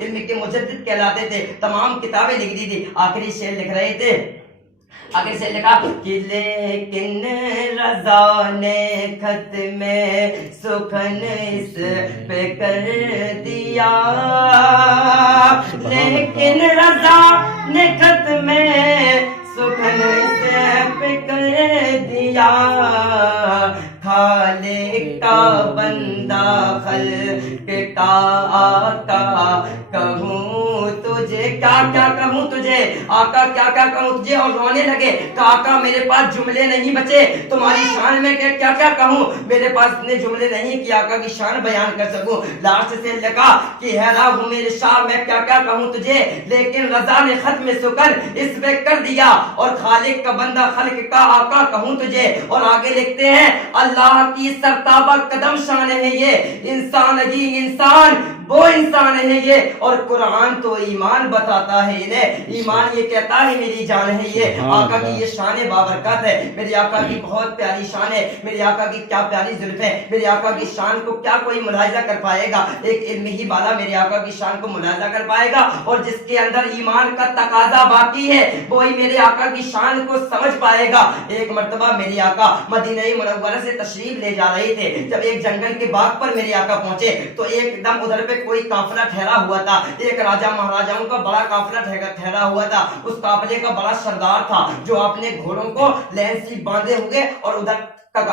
علم کے مجدد کہلاتے تھے، تمام کتابیں لکھ دی تھی، آخری شعر لکھ رہے تھے، آگے سے لکھا کہ لیکن رضا نے خط میں سخن اس پہ کر دیا، لیکن رضا نے خط میں سخن اس پہ کر دیا، خالق کا بندہ خلق کا آقا کہوں تجھے، کیا کیا کہوں تجھے آقا، کیا کیا کہوں تجھے، اور رونے لگے کہ آقا میرے پاس جملے نہیں بچے تمہاری شان میں، کہ کیا کیا کہوں، میرے پاس اتنے جملے نہیں کہ آقا کی شان بیان کر سکوں۔ لاسٹ سے لگا کہ حیران ہوں میرے شاہ میں کیا کیا کہوں تجھے، لیکن رضا نے ختم سکن اس پہ کر دیا، اور خالق کا بندہ خلق کا آقا کہوں تجھے۔ اور آگے لکھتے ہیں اللہ کی سرتابہ قدم شان ہے یہ، انسان ہی انسان وہ انسان ہے یہ، اور قرآن تو ایمان بتاتا ہے انہیں، ایمان یہ کہتا ہے میری جان ہے یہ۔ آقا کی یہ شان بابرکت ہے، میرے آقا کی بہت پیاری شان ہے، میرے آقا کی کیا پیاری زلفیں، میرے آقا کی شان کو کیا کوئی ملاحظہ کر پائے گا، ایک علم ہی والا میرے آقا کی شان کو ملاحظہ کر پائے گا، اور جس کے اندر ایمان کا تقاضا باقی ہے وہی میرے آقا کی شان کو سمجھ پائے گا۔ ایک مرتبہ میرے آقا مدینہ منورہ سے تشریف لے جا رہے تھے، جب ایک جنگل کے باغ پر میرے آقا پہنچے تو ایک دم ادھر پہ کوئی قافلہ ٹھہرا ہوا تھا، ایک راجہ مہاراجاؤں کا بڑا قافلہ ٹھہرا ہوا تھا، اس قافلے کا بڑا سردار تھا جو اپنے گھوڑوں کو لین سی باندھے ہوئے اور ادھر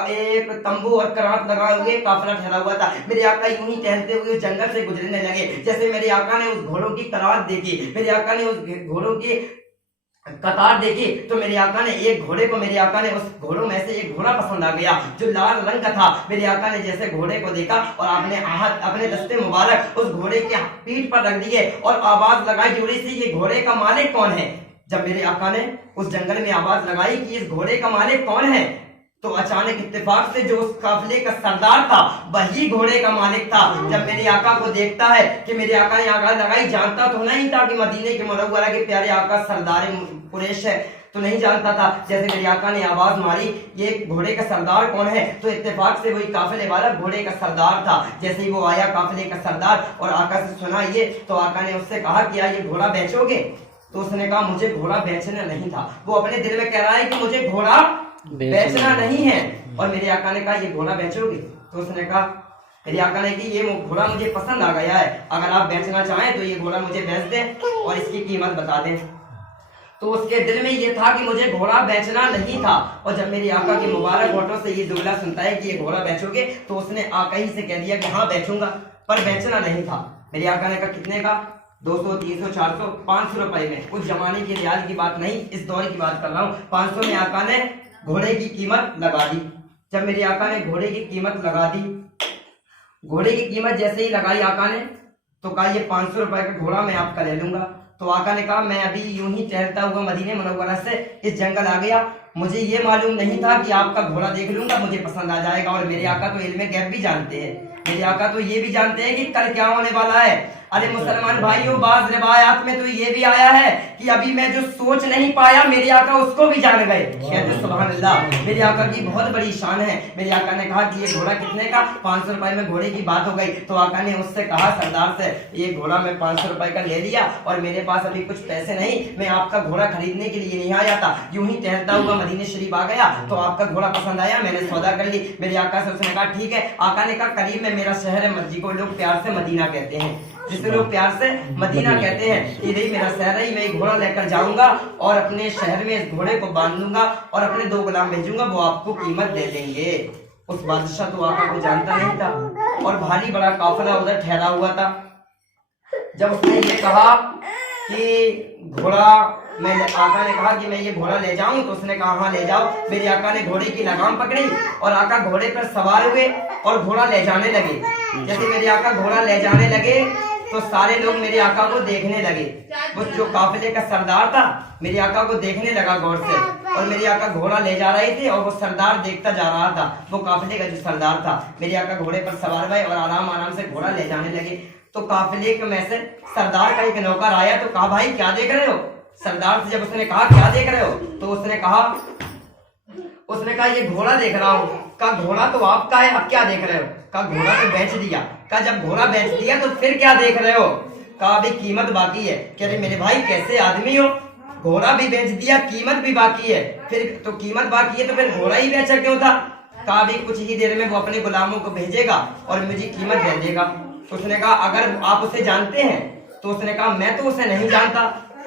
ایک تمبو اور کرانت لگائے ہوئے قافلہ ٹھہرا ہوا تھا۔ میرے آقا یوں ہی ٹہلتے ہوئے جنگل سے گزرنے لگے، جیسے میرے آقا نے اس گھوڑوں کی کرانت دیکھی، میرے آقا نے اس گھوڑوں کی قطار دیکھی تو میرے آقا نے ایک گھوڑے کو، میرے آقا نے اس گھوڑوں میں سے ایک گھوڑا پسند آ گیا جو لال رنگ کا تھا۔ میرے آقا نے جیسے گھوڑے کو دیکھا اور آپ نے اپنے دستے مبارک اس گھوڑے کے پیٹھ پر رکھ دیے اور آواز لگائی جوری سے، یہ گھوڑے کا مالک کون ہے؟ جب میرے آقا نے اس جنگل میں آواز لگائی کہ اس گھوڑے کا مالک کون ہے تو اچانک اتفاق سے جو اس قافلے کا سردار تھا وہی گھوڑے کا مالک تھا۔ جب میرے آقا کو دیکھتا ہے کہ میرے آقا نے آواز لگائی، جانتا تو نہیں تھا کہ مدینے کے منورہ کے پیارے آقا سردار قریش ہے، تو نہیں جانتا تھا، جیسے میرے آقا نے آواز ماری یہ گھوڑے کا سردار کون ہے تو اتفاق سے وہی قافلے والا گھوڑے کا سردار تھا۔ جیسے ہی وہ آیا قافلے کا سردار اور آقا سے سنا یہ تو آقا نے اس سے کہا کیا یہ گھوڑا بیچو گے؟ تو اس نے کہا مجھے گھوڑا بیچنا نہیں تھا، وہ اپنے دل میں کہہ رہا ہے کہ مجھے گھوڑا بیچنا نہیں ہے، اور میرے آقا نے کہا یہ گھوڑا بیچو گے؟ تو اس نے کہا، میرے آقا نے کہ یہ گھوڑا مجھے پسند آ گیا ہے، اگر آپ بیچنا چاہیں تو یہ گھوڑا مجھے بیچ دیں اور اس کی قیمت بتا دیں۔ تو اس کے دل میں یہ تھا کہ مجھے گھوڑا بیچنا نہیں تھا، اور جب میری آقا کے مبارک ہونٹوں سے یہ جملہ سنتا ہے کہ یہ گھوڑا بیچو گے تو اس نے آقا ہی سے کہہ دیا کہ ہاں بیچوں گا، پر بیچنا نہیں تھا۔ میرے آقا نے کہا کتنے کا؟ 200 300 400 500 روپے میں، کچھ زمانے کے ریاض کی بات نہیں، اس دور کی بات کر رہا ہوں۔ 500 میں آقا نے گھوڑے کی قیمت لگا دی۔ جب میرے آقا نے گھوڑے کی قیمت لگا دی، گھوڑے کی قیمت جیسے ہی لگائی آقا نے تو کہا یہ 500 روپے کا گھوڑا میں آپ کا لے لوں گا۔ تو آقا نے کہا میں ابھی یوں ہی ٹہلتا ہوا مدینے منورہ سے اس جنگل آ گیا، مجھے یہ معلوم نہیں تھا کہ آپ کا گھوڑا دیکھ لوں گا مجھے پسند آ جائے گا، اور میرے آقا تو علم غیب بھی جانتے ہیں، میرے آقا تو یہ بھی جانتے ہیں کہ کل کیا ہونے والا ہے۔ ارے مسلمان بھائیوں، بعض روایات میں تو یہ بھی آیا ہے کہ ابھی میں جو سوچ نہیں پایا میرے آقا اس کو بھی جان گئے۔ کہتے سبحان اللہ، میرے آقا کی بہت بڑی شان ہے۔ میرے آقا نے کہا کہ یہ گھوڑا کتنے کا؟ 500 روپے میں گھوڑے کی بات ہو گئی تو آقا نے اس سے کہا سردار سے یہ گھوڑا میں 500 روپے کا لے لیا اور میرے پاس ابھی کچھ پیسے نہیں، میں آپ کا گھوڑا خریدنے کے لیے نہیں آیا تھا، یوں ہی ٹہلتا ہوا مدینے شریف آ گیا تو آپ کا گھوڑا پسند آیا، میں نے سودا کر لی۔ میرے آقا سے اس نے کہا ٹھیک ہے۔ آقا نے کہا قریب میں میرا شہر ہے، مسجد کو لوگ پیار سے مدینہ کہتے ہیں، جسے لوگ پیار سے مدینہ کہتے ہیں، یہ رہی میرا شہر ہے، میں ایک گھوڑا لے کر جاؤں گا اور اپنے شہر میں اس گھوڑے کو باندھ لوں گا اور اپنے 2 غلام بھیجوں گا، وہ آپ کو قیمت دے دیں گے۔ اس بادشاہ تو آقا کو جانتا نہیں تھا اور بھاری بڑا قافلہ ادھر ٹھہرا ہوا تھا۔ جب اس نے یہ کہا کہ گھوڑا میں، آقا نے کہا کہ میں یہ گھوڑا لے جاؤں تو اس نے کہا ہاں لے جاؤ۔ میرے آقا نے گھوڑے کی لگام پکڑی اور آقا گھوڑے پر سوار ہوئے اور گھوڑا لے جانے لگے۔ جیسے میرے آقا گھوڑا لے جانے لگے تو سارے لوگ میرے آقا کو دیکھنے لگے، وہ جو قافلے کا سردار تھا میرے آقا کو دیکھنے لگا غور سے، اور میرے آقا گھوڑا لے جا رہے تھے اور وہ سردار دیکھتا جا رہا تھا، وہ قافلے کا جو سردار تھا۔ میرے آقا گھوڑے پر سوار ہوئے اور آرام آرام سے گھوڑا لے جانے لگے تو قافلے میں سے سردار کا ایک نوکر آیا تو کہا بھائی کیا دیکھ رہے ہو؟ سردار سے جب اس نے کہا کیا دیکھ رہے ہو تو اس نے کہا یہ گھوڑا دیکھ رہا ہوں۔ کہا گھوڑا تو آپ کا ہے، اب کیا دیکھ رہے ہو؟ کہا گھوڑا تو بیچ دیا۔ کہا جب گھوڑا بیچ دیا تو پھر کیا دیکھ رہے ہو؟ कहा भाई कीमत बाकी है। कह रहे मेरे भाई कैसे आदमी हो, घोड़ा भी बेच दिया, कीमत भी बाकी है, फिर तो कीमत बाकी है तो फिर घोड़ा ही बेचा क्यों था? कहा भाई कुछ ही देर में वो अपने गुलामों को भेजेगा और मुझे कीमत दे देगा। उसने कहा अगर आप उसे जानते हैं? तो उसने कहा मैं तो उसे नहीं जानता।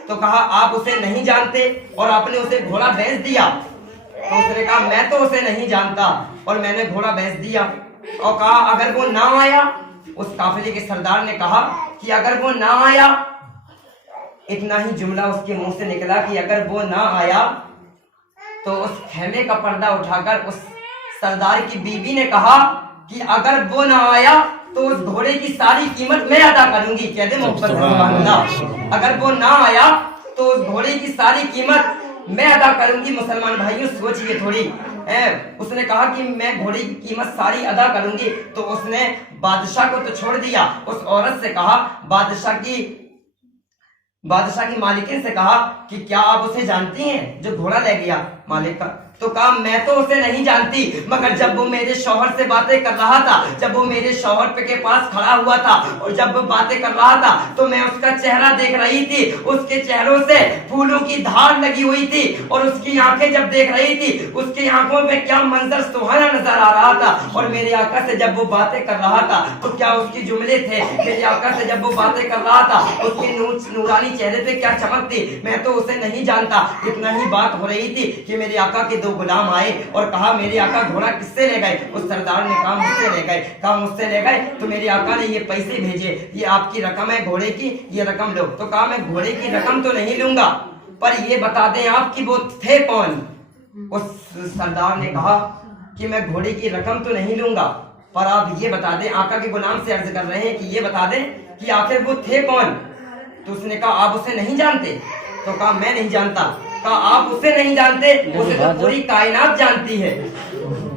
तो कहा आप उसे नहीं जानते और आपने उसे घोड़ा बेच दिया? तो उसने कहा मैं तो उसे नहीं जानता और मैंने घोड़ा बेच दिया। और कहा अगर वो ना आया? उस काफिले के सरदार ने कहा कि अगर वो ना आया, इतना ही जुमला उसके मुंह से निकला कि अगर वो ना आया, तो उस खेमे का पर्दा उठाकर उस सरदार की बीवी ने कहा कि अगर वो ना आया तो उस घोड़े की सारी कीमत मैं अदा करूंगी। कहते मोहब्बत सुभान अल्लाह, अगर वो ना आया तो उस घोड़े की सारी कीमत मैं अदा करूंगी। मुसलमान भाइयों सोचिए थोड़ी, उसने कहा कि मैं घोड़े की कीमत सारी अदा करूंगी। तो उसने बादशाह को तो छोड़ दिया, उस औरत से कहा, बादशाह की मालिकिन से कहा कि क्या आप उसे जानती हैं जो घोड़ा ले गया मालिक का? तो कहा मैं तो उसे नहीं जानती, मगर जब वो मेरे शौहर से बातें कर रहा था, जब वो मेरे शौहर के पास खड़ा हुआ था और जब वो बातें कर रहा था तो मैं उसका चेहरा देख रही थी, उसके चेहरों से फूलों की धार लगी हुई थी और उसकी आंखें जब देख रही थी, उसकी आंखों में क्या मंजर सुहाना नजर आ रहा था। और मेरे आका से जब वो बातें कर रहा था तो क्या उसके जुमले थे, मेरे आका से जब वो बातें कर रहा था उसकी नूरानी चेहरे पे क्या चमक थी। मैं तो उसे नहीं जानता। इतना ही बात हो रही थी कि मेरे आका के गुलाम आए और कहा मेरे आका घोड़ा किससे ले गए? उस सरदार ने कहा मुझसे ले गए। कहा मुझसे ले गए तो मेरे आका ने ये पैसे भेजे, ये आपकी रकम है घोड़े की, ये रकम लो। तो कहा मैं घोड़े की रकम तो नहीं लूंगा, पर ये बता दें आप कि वो थे कौन? उस सरदार ने कहा कि मैं घोड़े की रकम तो नहीं लूंगा, पर आप ये बता दें, आका के गुलाम से अर्ज कर रहे हैं कि ये बता दें कि आखिर वो थे कौन? तो उसने कहा आप उसे नहीं जानते? तो कहा मैं नहीं जानता। कहा आप उसे नहीं जानते, उसे तो पूरी कायनात जानती है।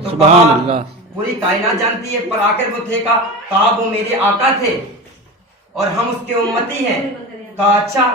तो कहा पूरी कायनात जानती है, पर आखिर वो थे कहा वो मेरे आका थे और हम उसके उम्मती हैं। कहा अच्छा।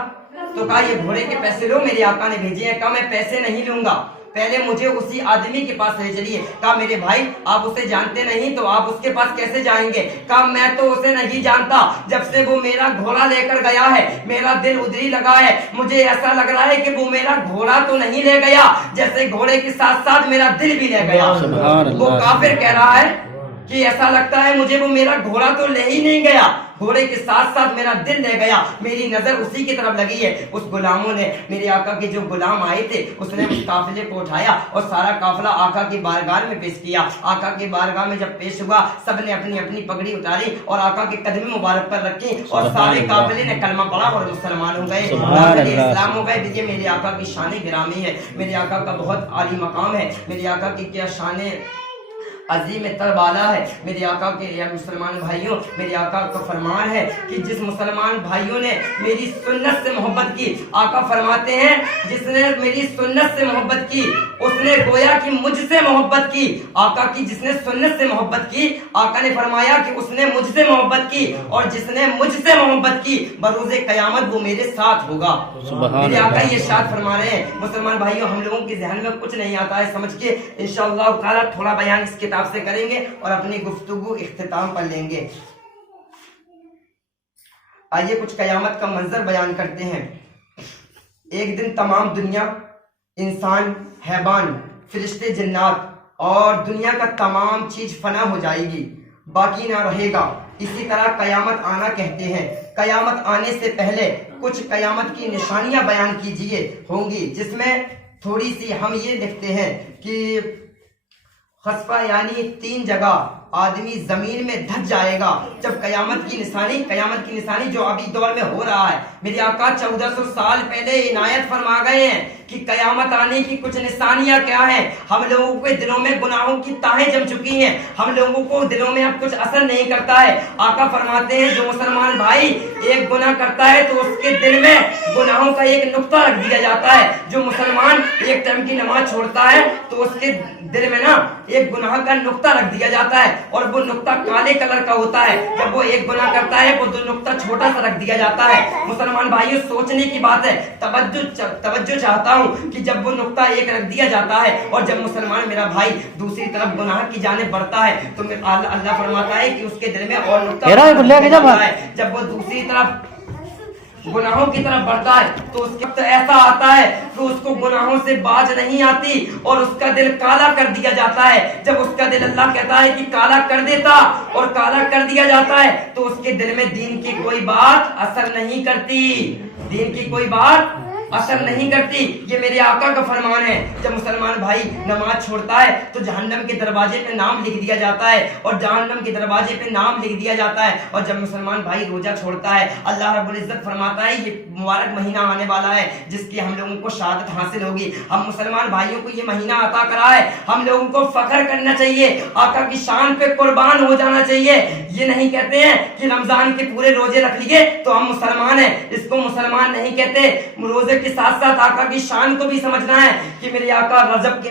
तो कहा ये घोड़े के पैसे लो, मेरे आका ने भेजे हैं। कहा मैं पैसे नहीं लूंगा, पहले मुझे उसी आदमी के पास ले चलिए। कहा मेरे भाई आप उसे जानते नहीं तो आप उसके पास कैसे जाएंगे? कहा मैं तो उसे नहीं जानता, जब से वो मेरा घोड़ा लेकर गया है मेरा दिल उधरी लगा है। मुझे ऐसा लग रहा है कि वो मेरा घोड़ा तो नहीं ले गया, जैसे घोड़े के साथ साथ मेरा दिल भी ले गया। वो काफिर कह रहा है कि ऐसा लगता है मुझे वो मेरा घोड़ा तो ले ही नहीं गया, घोड़े के साथ साथ मेरा दिल ले गया, मेरी नजर उसी की तरफ लगी है। उस गुलामों ने, मेरे आका के जो गुलाम आए थे, उसने उस काफिले को उठाया और सारा काफिला आका की बारगाह में पेश किया। आका की बारगाह में जब पेश हुआ, सबने अपनी अपनी पगड़ी उतारी और आका के कदम मुबारक पर रखी और सारे काफिले ने कलमा पढ़ा और मुसलमान हो गए, इस्लाम हो गए। ये मेरे आका की शान गिरामी है, मेरे आका का बहुत आली मकाम है, मेरे आका की क्या शान अजीम तरबाला है। मेरे आका के या मुसलमान भाइयों, मेरे आका का फरमान है कि जिस मुसलमान भाइयों ने मेरी सुन्नत से मोहब्बत की, आका फरमाते हैं जिसने मेरी सुन्नत से मोहब्बत की उसने गोया कि मुझसे मोहब्बत की। आका की जिसने सुन्नत से मोहब्बत की, आका ने फरमाया कि उसने मुझसे मोहब्बत की, और जिसने मुझसे मोहब्बत की बरोज़े क़यामत वो मेरे साथ होगा। मेरे आका ये इरशाद फरमा रहे हैं। मुसलमान भाइयों, हम लोगों के ज़हन में कुछ नहीं आता है समझ के, इंशाअल्लाह ताला थोड़ा बयान इस किताब से करेंगे और अपनी गुफ्तगू इख्तिताम पर लेंगे। आइए कुछ कयामत का मंजर बयान करते हैं। एक दिन तमाम दुनिया, इंसान, हैवान, फरिश्ते, जिन्नात और दुनिया का तमाम चीज फना हो जाएगी, बाकी ना रहेगा। इसी तरह कयामत आना कहते हैं। कयामत आने से पहले कुछ कयामत की निशानियां बयान कीजिए होंगी, जिसमें थोड़ी सी हम ये देखते हैं कि खसफा यानी 3 जगह आदमी जमीन में धस जाएगा। जब कयामत की निशानी जो अभी दौर में हो रहा है, मेरे आका 1400 साल पहले इनायत फरमा गए हैं कि कयामत आने की कुछ निशानियां क्या हैं। हम लोगों के दिलों में गुनाहों की ताहें जम चुकी हैं, हम लोगों को दिलों में अब कुछ असर नहीं करता है। आका फरमाते हैं जो मुसलमान भाई एक गुनाह करता है तो उसके दिल में गुनाहों का एक नुक्ता रख दिया जाता है। जो मुसलमान एक टाइम की नमाज छोड़ता है तो उसके दिल में ना एक गुनाह का नुक्ता रख दिया जाता है, और वो नुक्ता काले कलर का होता है। जब वो एक गुनाह करता है वो दो नुक्ता छोटा सा रख दिया जाता है। मुसलमान भाइयों, सोचने की बात है, तवज्जो चाहता हूँ कि जब वो नुक्ता एक रख दिया जाता है और जब मुसलमान मेरा भाई दूसरी तरफ गुनाह की जानिब बढ़ता है तो अल्लाह फरमाता है कि उसके दिल में और नुक्ता है। जब वो दूसरी तरफ गुनाहों की तरफ बढ़ता है तो उसके वक्त ऐसा आता है कि उसको गुनाहों से बाज नहीं आती और उसका दिल काला कर दिया जाता है। जब उसका दिल अल्लाह कहता है कि काला कर देता और काला कर दिया जाता है तो उसके दिल में दीन की कोई बात असर नहीं करती, दीन की कोई बात असर नहीं करती। ये मेरे आका का फरमान है। जब मुसलमान भाई नमाज छोड़ता है तो जहन्नम के दरवाजे पे नाम लिख दिया जाता है और जहन्नम के दरवाजे पे नाम लिख दिया जाता है। और जब मुसलमान भाई रोजा छोड़ता है, अल्लाह रब्बुल इज्जत फरमाता है ये मुबारक महीना आने वाला है जिसकी हम लोगों को शहादत हासिल होगी। हम मुसलमान भाइयों को ये महीना अता करा है, हम लोगों को फख्र करना चाहिए, आका की शान पे कुर्बान हो जाना चाहिए। ये नहीं कहते हैं कि रमजान के पूरे रोजे रख लिए तो हम मुसलमान हैं, इसको मुसलमान नहीं कहते। रोजे के साथ साथ आका की शान को भी समझना है कि मेरे आका रजब के